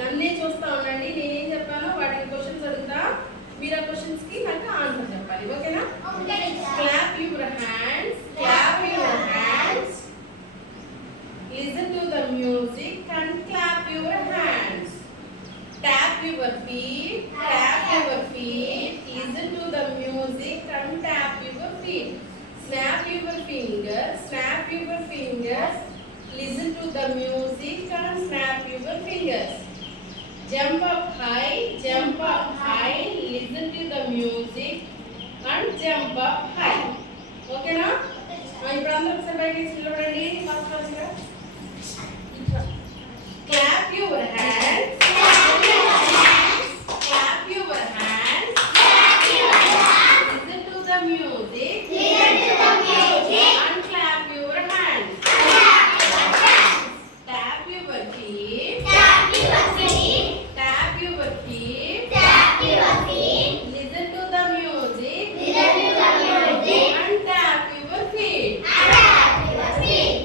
నన్నే చూస్తా ఉండండి. నేనేం చెప్పానో వాటికి క్వశ్చన్స్ అడుగుతా, మీరు ఆ క్వశ్చన్స్ కి నాకు ఆన్సర్ చెప్పాలి. ఓకేనా? Clap your hands, clap your hands. Listen to the music and clap your hands. Tap your feet, tap your feet. Listen to the music and tap your feet. Snap your fingers, snap your fingers. Listen to the music and snap your fingers. Jump up high, jump up high. Listen to the music and jump up high. Okay na? ఇప్పుడు అందరూ ఒకసారి బయటికి నిలబడండి. ఫాస్ట్గా clap your hands, clap your hands, clap your hands, clap your hands. Listen to the music, listen to the music, and clap your hands, clap your hands. Tap your feet, tap your feet, tap your feet, tap your feet. Listen to the music, listen to the music, and tap your feet, tap your feet.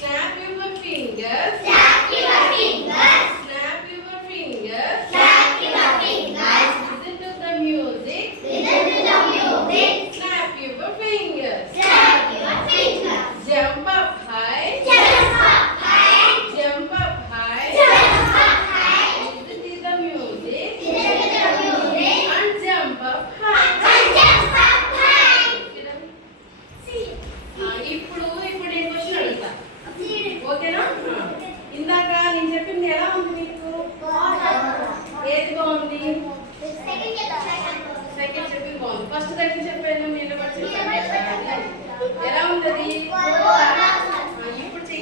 Snap your fingers, snap your fingers, snap your fingers, snap your fingers. Listen to the music, listen to the music, snap your fingers, snap your fingers. Jump up high, jump up high, jump up high, jump up high. Listen to the music, listen to the music, and jump up high, and jump up high. ఇప్పుడు నేను question అడుగుతా, ఓకేనా? ఇందాక నేను చెప్పింది ఎలా ఉంది మీకు? ఏది బాగుంది? సెకండ్ చెప్పింది బాగుంది. ఫస్ట్ దగ్గర చెప్పాను, నిలబడి చెప్పాను. ఎలా ఉంది అది?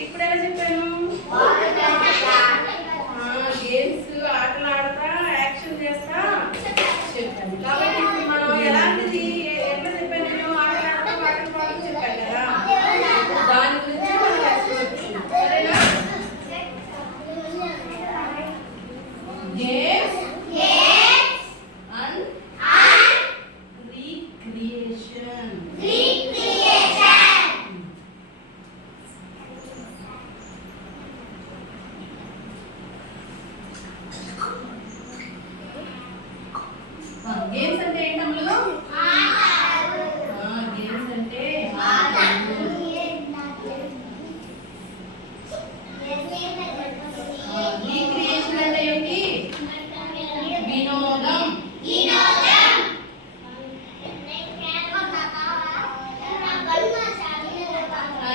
ఇప్పుడు ఎలా చెప్పాను? గేమ్స్ ఆటలు ఆడతా, యాక్షన్ చేస్తా చెప్పాను. కాబట్టి ఇప్పుడు మనం ఎలాంటిది ఎట్లా చెప్పాను? నేను ఆటలు ఆడతా, పాటలు పాడుతూ చెప్పాను కదా, దాని గురించి మనం నేర్చుకోవచ్చు. సరేనా? Games and recreation. గేమ్స్ అంటే ఏంటమ్ములు? గేమ్స్ అంటే రీక్రియేషన్ అంటే ఏంటి? వినోదం.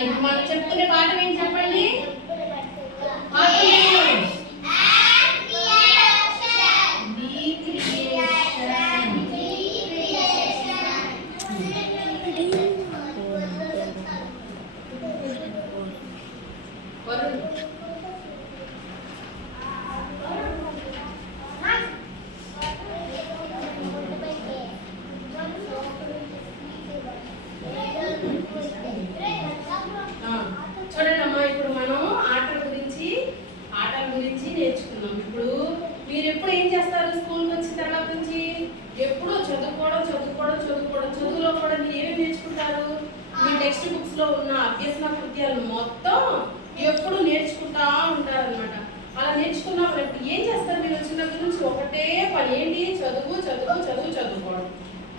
ఇప్పుడు మనం చెప్పుకునే పాఠం ఏంటి చెప్పండి? చూడండమ్మా, ఇప్పుడు మనం ఆటల గురించి నేర్చుకున్నాం. ఇప్పుడు మీరు ఎప్పుడు ఏం చేస్తారు? స్కూల్కి వచ్చిన తర్వాత నుంచి ఎప్పుడు చదువుకోవడం. చదువులో కూడా మీరు ఏమి నేర్చుకుంటారు? మీ టెక్స్ట్ బుక్స్ లో ఉన్న అభ్యసన కృత్యాలు మొత్తం ఎప్పుడు నేర్చుకుంటా ఉంటారనమాట. అలా నేర్చుకున్నప్పుడు ఏం చేస్తారు? మీరు వచ్చిన దగ్గర నుంచి ఒకటే పని ఏంటి? చదువుకోవడం.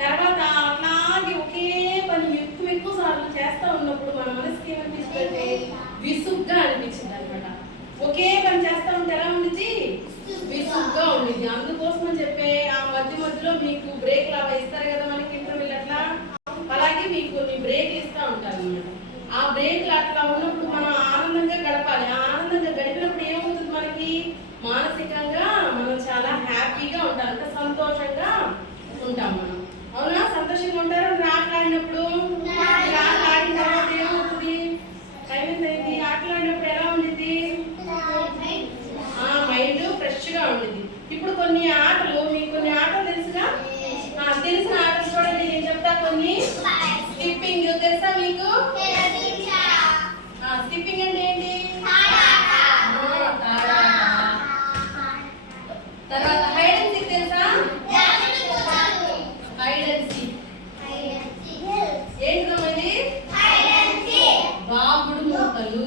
తర్వాత అలాగే ఒకే పని ఎక్కువ సార్లు చేస్తా ఉన్నప్పుడు మన మనసుకి ఏమనిపిస్తుంది? విసుగ్గా అనిపించింది అనమాట. ఒకే పని చేస్తా ఉంటే ఎలా ఉండిద్ది? విసుగ్గా ఉండిద్ది. అందుకోసం అని చెప్పే ఆ మధ్యలో మీకు బ్రేక్ లాగా ఇస్తారు కదా మనకి ఇంటర్వ్యూలు, అట్లా అలాగే మీకు బ్రేక్ ఇస్తూ ఉంటారు అనమాట. ఆ బ్రేక్లు అట్లా ఉన్నప్పుడు మనం ఆనందంగా గడపాలి. ఆనందంగా గడిపినప్పుడు ఏమవుతుంది? మనకి మానసికంగా మనం చాలా హ్యాపీగా ఉంటాం, అంటే సంతోషంగా ఉంటాం మనం. అవునా? సంతోషంగా ఉంటారు. ఆటలాడినప్పుడు ఆటలాడిన తర్వాత ఏమవుతుంది? టైం ఏంటి? ఆటలాడినప్పుడు ఎలా ఉండిద్ది? మైండ్ ఫ్రెష్గా ఉండిద్ది. ఇప్పుడు కొన్ని ఆటలు తెలుసుగా? తెలిసిన ఆటలు చూడండి, నేను చెప్తా కొన్ని. స్కిప్పింగ్ తెలుసా మీకు? స్కిప్పింగ్ అంటే ఏంటి? తర్వాత హైడ్ అండ్ సీక్ తెలుసా? హైడ్ అండ్ సీక్ ఏంటి? బాబుడు మూతలు.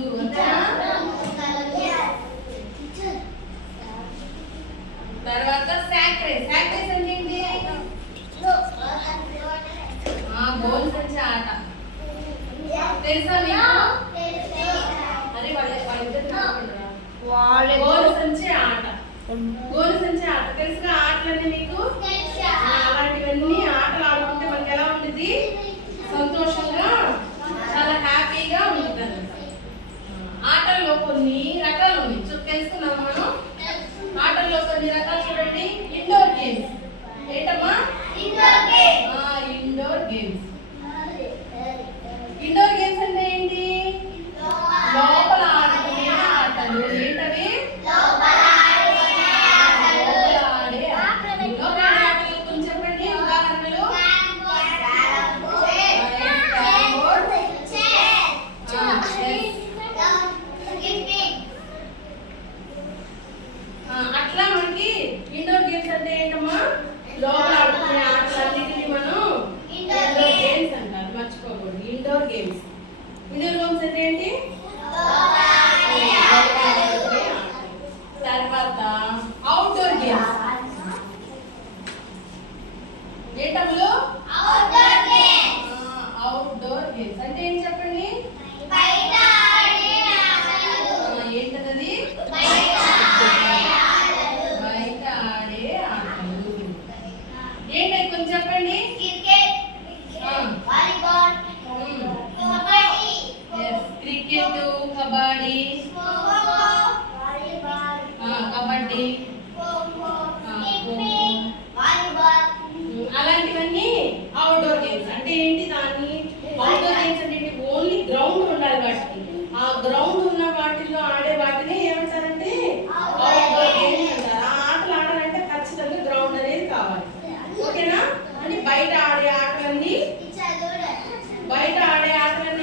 గోలు సంచి ఆట. గోలు సంచి ఆట తెలుసుగా? ఆటలన్నీ మీకు అలాంటివన్నీ ఆటలు ఆడుకుంటే మనకి ఎలా ఉంటుంది? సంతోషంగా, చాలా హ్యాపీగా ఉంటుంది అన్నమాట. ఆటల్లో కొన్ని రకాలు ఉన్నాయి, తెలుసుకున్నాం మనం. ఆటల్లో కొన్ని రకాలు చూడండి. Indoor games. ఏంటమ్మా? Indoor games. ఇండోర్ గేమ్స్ అంటే ఏంటి? లోపల ఆడుకునే ఆటలు. ఏంటవి? లోపల ఆడే ఆటలు కొంచెం చెప్పండి, ఉదాహరణలు. అట్లా మనకి ఇండోర్ గేమ్స్ అంటే ఏంటమ్మా? లోపల ఆడుకునే ఆటలన్నిటిని మనం ఇండోర్ గేమ్స్ అంటారు. మర్చిపోకూడదు. Indoor games. ఇండోర్ గేమ్స్ అంటే ఏంటి? తర్వాత అవుట్డోర్ గేమ్స్. ఏంటమ్ములు? అవుట్డోర్ గేమ్స్ అంటే ఏంటి చెప్పండి? ఏంటది? బయట ఆడే ఆటలు. ఏంటి కొంచెం చెప్పండి. క్రికెట్, కబడ్డీ, కబడ్డీ, అలాంటివన్నీ అవుట్డోర్ గేమ్స్. అంటే ఏంటి? దాన్ని అవుట్డోర్ గేమ్స్ అంటే ఏంటి? ఓన్లీ గ్రౌండ్ ఉండాలి వాటికి. ఆ గ్రౌండ్ ఉన్న వాటిల్లో ఆడే వాటిని ఏమంటారంటే అవుట్డోర్ గేమ్స్ అంటారు. ఆ ఆటలు ఆడాలంటే ఖచ్చితంగా గ్రౌండ్ అనేది కావాలి. ఓకేనా? అంటే బయట ఆడే ఆటలన్నీ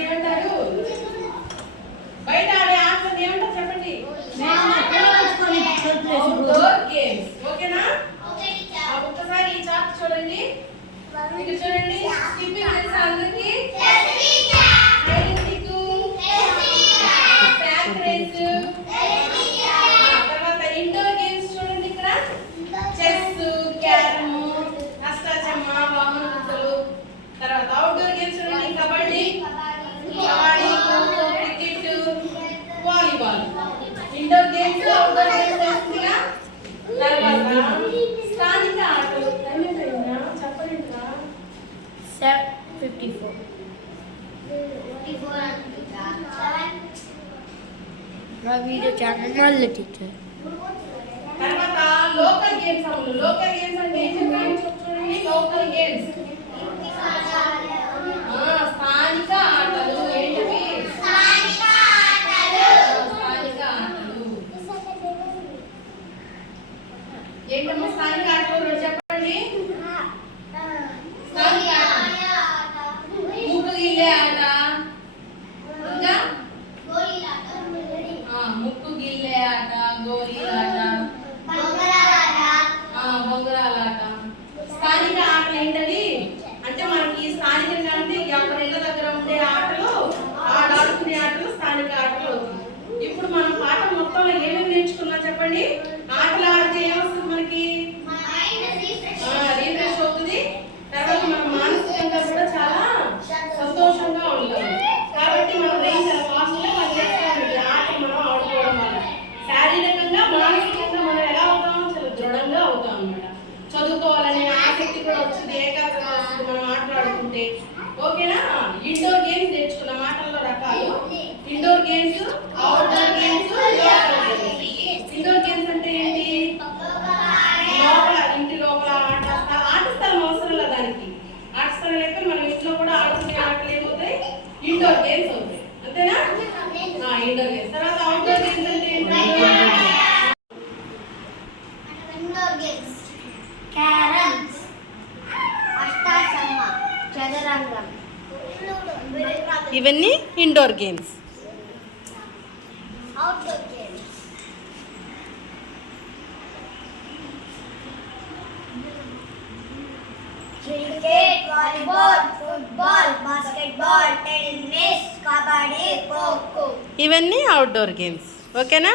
ఏమంటారు? బయట ఆడే ఆటలన్నీ ఏమంటారు చెప్పండి? Outdoor games. ఓకేనా? ఒక్కసారి ఈ చార్ట్ చూడండి. ఇక్కడ చూడండి. స్కిప్పింగ్ తెలుసా అందరికి? తర్వాత ఇండోర్ గేమ్స్ చూడండి. ఇక్కడ చెస్, క్యారమ్, అష్టాచమ్మ, వామన గుర్తులు. తర్వాత అవుట్డోర్ గేమ్స్ చూడండి. Kabaddi, khokho, cricket, volleyball. Indoor games, outdoor games తెలుస్తుందిగా. తర్వాత స్థానిక ఆటలు. చెప్పండి. 54 నా వీడియో ఛానల్ మళ్ళీ టీచర్. తర్వాత లోకల్ గేమ్స్. లోకల్ గేమ్స్ అంటే ఏం చెప్పాలి చూడండి. లోకల్ గేమ్స్ స్థానిక ఆటలు. ఏంటవి? స్థానిక ఆటలు. ఏంటమ్మా స్థానిక ఆటలు చెప్పండి. స్థానిక ఆట ముగ్గు గిల్లే ఆట, ఇంకా ముక్కు గిల్లే ఆట, గోళీలాట, బొంగరాలాట. స్థానిక ఆటలు ఏంటవి? అంటే మనకి స్థానికంగా అంటే ఎవరిళ్ళ దగ్గర ఉండే ఆటలు, ఆడుకునే ఆటలు స్థానిక ఆటలు అవుతుంది. ఇప్పుడు మనం పాఠం మొత్తంలో ఏమేమి నేర్చుకున్నాం చెప్పండి. ఆటలు ఆడితే ఏమొస్తుంది మనకి? రీఫ్రెష్ అవుతుంది. తర్వాత మనం మానసికంగా కూడా చాలా సంతోషంగా ఉంటాం. కాబట్టి మనం బ్రెయిన్ చాలా ఫాస్ట్గా పనిచేస్తామండి ఆటలు మనం ఆడుకోవడం వల్ల. శారీరకంగా, మానసికంగా మనం ఎలా అవుతాం? చాలా దృఢంగా అవుతాం అన్నమాట. చదువుకోవాలనే ఆసక్తి కూడా వచ్చింది, ఏకాగ్రత వస్తుంది మనం ఆటలాడుకుంటే. ఓకేనా? ఇండోర్ గేమ్స్ నేర్చుకున్న ఆటల్లో రకాలు. Indoor games, outdoor games, local games. Indoor games అంటే ఏంటి? లోపల, ఇంటి లోపల ఆట స్థలం అవసరం లేదు దానికి. ఆట స్థలం లేక మనం ఇంట్లో కూడా ఆడుకునే ఆటలు ఏమవుతాయి? ఇండోర్ గేమ్స్ అవుతాయి. అంతేనా? Indoor games. తర్వాత అవుట్డోర్ గేమ్స్ అంటే ఏంటి? ఇండోర్ గేమ్స్ క్యారమ్స్, అష్టాచమ్మ, చదరంగం. ఇవన్నీ indoor games. Outdoor games cricket, volleyball, football, basketball, tennis, kabaddi, kho kho. ఇవన్నీ అవుట్డోర్ గేమ్స్. ఓకేనా?